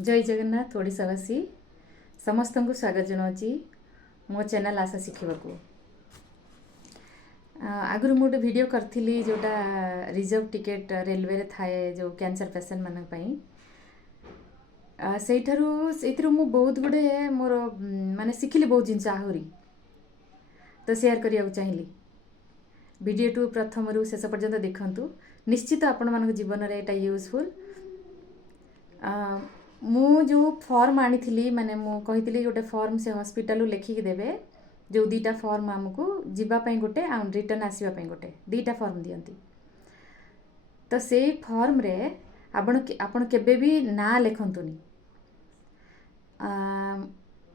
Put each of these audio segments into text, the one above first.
जय जगन्नाथ ओडिशावासी समस्त को स्वागत जनावि मो चैनल आशा शिखा को आगु मुझे वीडियो करी जोटा रिजर्व टिकेट रेलवे रे थाए जो कैंसर पेसेंट मानी से बहुत गुड़े मोर माने शिखिली बहुत जिनस आहरी तो शेयर करने चाहिए वीडियो टू प्रथम शेष पर्यंत देखु निश्चित आपण मान जीवन में यहाँ यूजफुल मु जो फॉर्म आनी थी माने मु कही गोटे फॉर्म से हॉस्पिटल लिखिकी देवे जो दीटा फॉर्म आमको जीवाई गोटे रिटर्न आसवाई गोटे दीटा फॉर्म दियंती तो से फॉर्म रे आपण केबे भी ना लिखंतुनी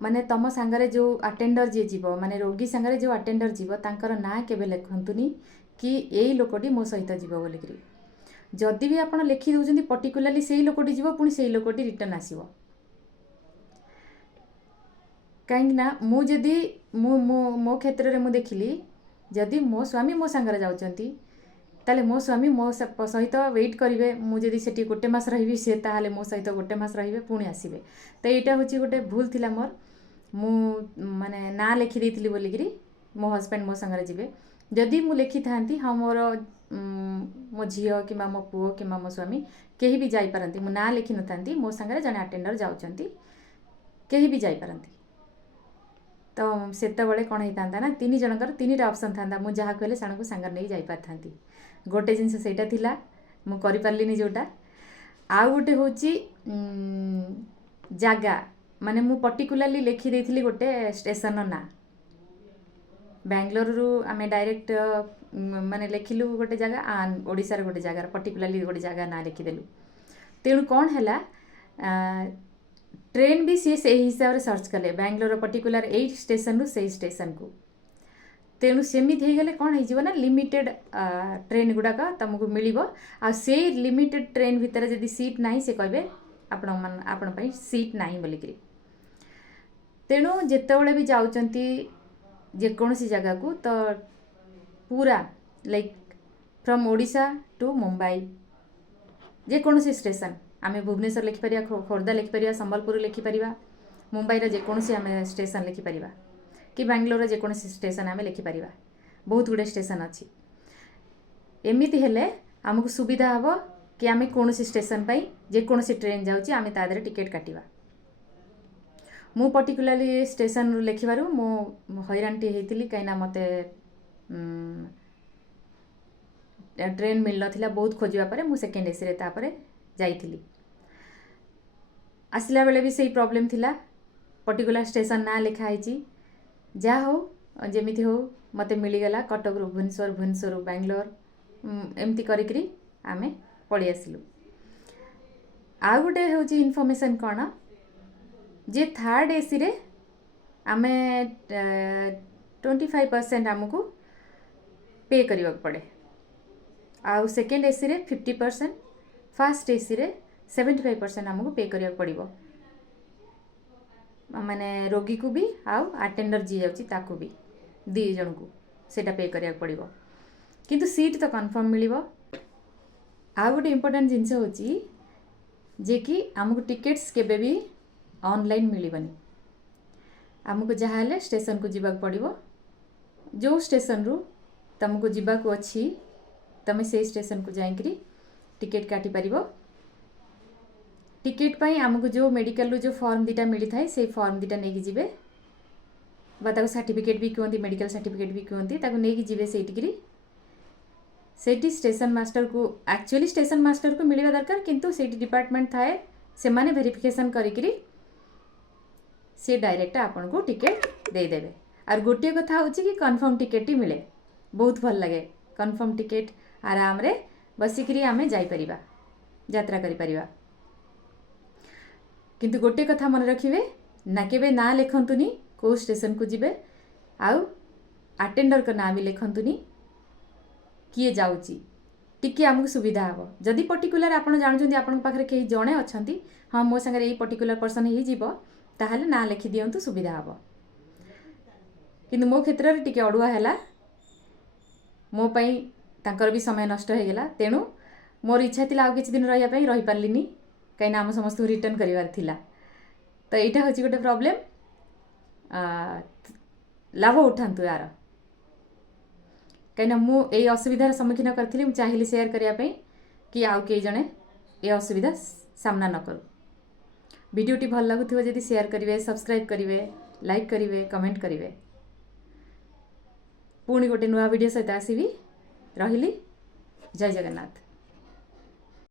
माने तम सांगरे जो अटेंडर जी जीव माने रोगी सांगरे जो अटेंडर जीव तांकर ना केबे लिखंतुनी कि एई लोकटी मो सहित जीव बोलिकरी जदि भी आपण लिखि दउजंती पर्टिकुलरली सेही लोकटी जीव पुणी सेही लोकटी रिटर्न आसीबो कहीं ना मु जदि मो क्षेत्र रे मु देखिली जदि मो स्वामी मो सांगरे जाउचंती ताले मो स्वामी मो सहित वेट करिवे मु जदि सेठी गोटे मास रहिबी से ताले मो सहित गोटे मास रहिबे पुणी आसीबे तो एटा होची गोटे भूल थिला मोर मु माने ना लिखि देइथिली बोलिकरी मो हस्बैंड मो सांगरे जीवे जदि मु लिखि थांती हाँ मोर मो झील कि मो पुओ कि मो स्वामी कहीं भी जाई पारंती मु ना लिखि नथांती मो सांगरे जने अटेंडर जाउचंती कहीं भी जाई पारंती तो सेतबेले कौन होता ना तीन जनकर तीन टा ऑप्शन था मु जहाँ कहले साण को सांगर नहीं जाई पारथांती गोटे जिनस सेटा थिला मु करि पारलिनी जोटा आ गोटे होची जागा माने मु पर्टिकुलरली लिखि देइथिली गोटे स्टेशन ना बेंगलोर रु आमे डायरेक्ट माने लिखिलु गोटे जगह ओडिसा रे गोटे जगह पर्टिकुलरली गोटे जगह ना लिखिदेलु तेणु कौन है ट्रेन भी सी से हिसाब से सर्च कले बेंगलोर पर्टिकुलर 8 स्टेशन रु से स्टेशन को तेणु सेमिति हो गले कौन हो ना लिमिटेड ट्रेन गुड़ाक तुमको मिल आ से लिमिटेड ट्रेन भितर जदि सीट ना से कहे आपण सीट ना बोलिकी तेणु जितेबाला भी जाऊँगी जेकोसी जगह को तो पूरा like from Odisha to Mumbai जेकोसी स्टेशन आमे भुवनेश्वर लिखिपर खोर्धा लिखिपर संबलपुर लिखिपर मुंबई जेकोसी आम स्टेशन लिखिपर कि बेंगलोर जेकोसी स्टेशन आम लिखिपर बहुत गुड़े स्टेशन अच्छी एमती हेले आमको सुविधा हम कि आम कौन स्टेशन पर जेकोसी ट्रेन जाऊँगी आम तादे टिकेट काटिबा मु पर्टिकुलरली स्टेशन रु लिखिबारु मो हैरानटी होती कहीं मते ट्रेन मिल नथिला बहुत खोजिबा परे मु सेकेंड एसी रे तापरे जाइथिली आसला बेले भी सही प्रॉब्लम थिला पर्टिकुलर स्टेशन ना लिखा है जा हो जेमिति हो मते मिलीगला कटक रु भुवनेश्वर भुवनेश्वर रु बेंगलोर एमती करिकरी आमे पड़ी आसिलु आ गोटे होची इनफॉरमेशन कौन जे थर्ड एसी रे आमे 25% आमको पे करने पड़े आउ सेकेंड एसी रे 50% फर्स्ट एसी रे 75% आमको पे करने पड़ो माने रोगी को भी आउ अटेंडर जी जाऊँ भी दी जन को सेटा पे करने पड़ो किंतु सीट तो कन्फर्म मिल आ गोटे इम्पोर्टेंट जिनस होची जे कि आमको टिकेट्स केबे भी ऑनलाइन मिलबनी आमको जहाँ हेले स्टेशन को जीवा पड़ो जो स्टेशन रु तुमको जीवा को अच्छी तुम से स्टेशन को जाइकरी टिकेट काटी पारिबो टिकेट पाई आमको जो मेडिकल रू जो फॉर्म दीटा मिली थाए से फॉर्म दीटा नहीं जीवे बा सर्टिफिकेट भी कहते मेडिकल सर्टिफिकेट भी कहते नहीं जीवे सेठी स्टेशन मास्टर को एक्चुअली स्टेशन मास्टर को मिलवा दरकार किंतु सेठी डिपार्टमेंट थाए से माने वेरिफिकेशन करिकरी से डायरेक्ट आपन को टिकेट दे देबे और गोटे कथा होची कि कन्फर्म टिकेट ही मिले बहुत भल लगे कन्फर्म टिकेट आराम रे बसिकरी आमे जाई परिबा यात्रा करि परिबा किंतु गोटे कथा मन रखिबे ना केबे ना लिखंतुनी को स्टेशन को जिबे आउ अटेंडर को ना भी लिखंतुनी किए जाउची टिके आमको सुविधा हम जदि पर्टिकुलर आपन जानछंती आपन पाखरे केही जणे अछंती हाँ मो संगे एई पर्टिकुलर पर्सन ही जीवो ताहले ना लिखि दियंतु सुविधा हम किंतु मो क्षेत्र रे टिके अडुआ हैला मो पई तांकर भी समय नष्ट हो गला तेणु मोर इच्छा थिला आउ किछि दिन रहिया पई रहि पारलिनी कहीं आम समस्त रिटर्न करार थिला तो यहाँ हूँ गोटे प्रॉब्लम लाभ उठातु यार कहीं मुझे असुविधार सम्मुखीन करी चाहिए सेयार करने कि आउ कई जड़े ये असुविधा सामना न करूँ वीडियोटी भल लगुव जदि शेयर करेंगे सब्सक्राइब करेंगे लाइक करेंगे कमेंट करेंगे पुणी गोटे नुआ वीडियो सहित आसबि रही जय जगन्नाथ।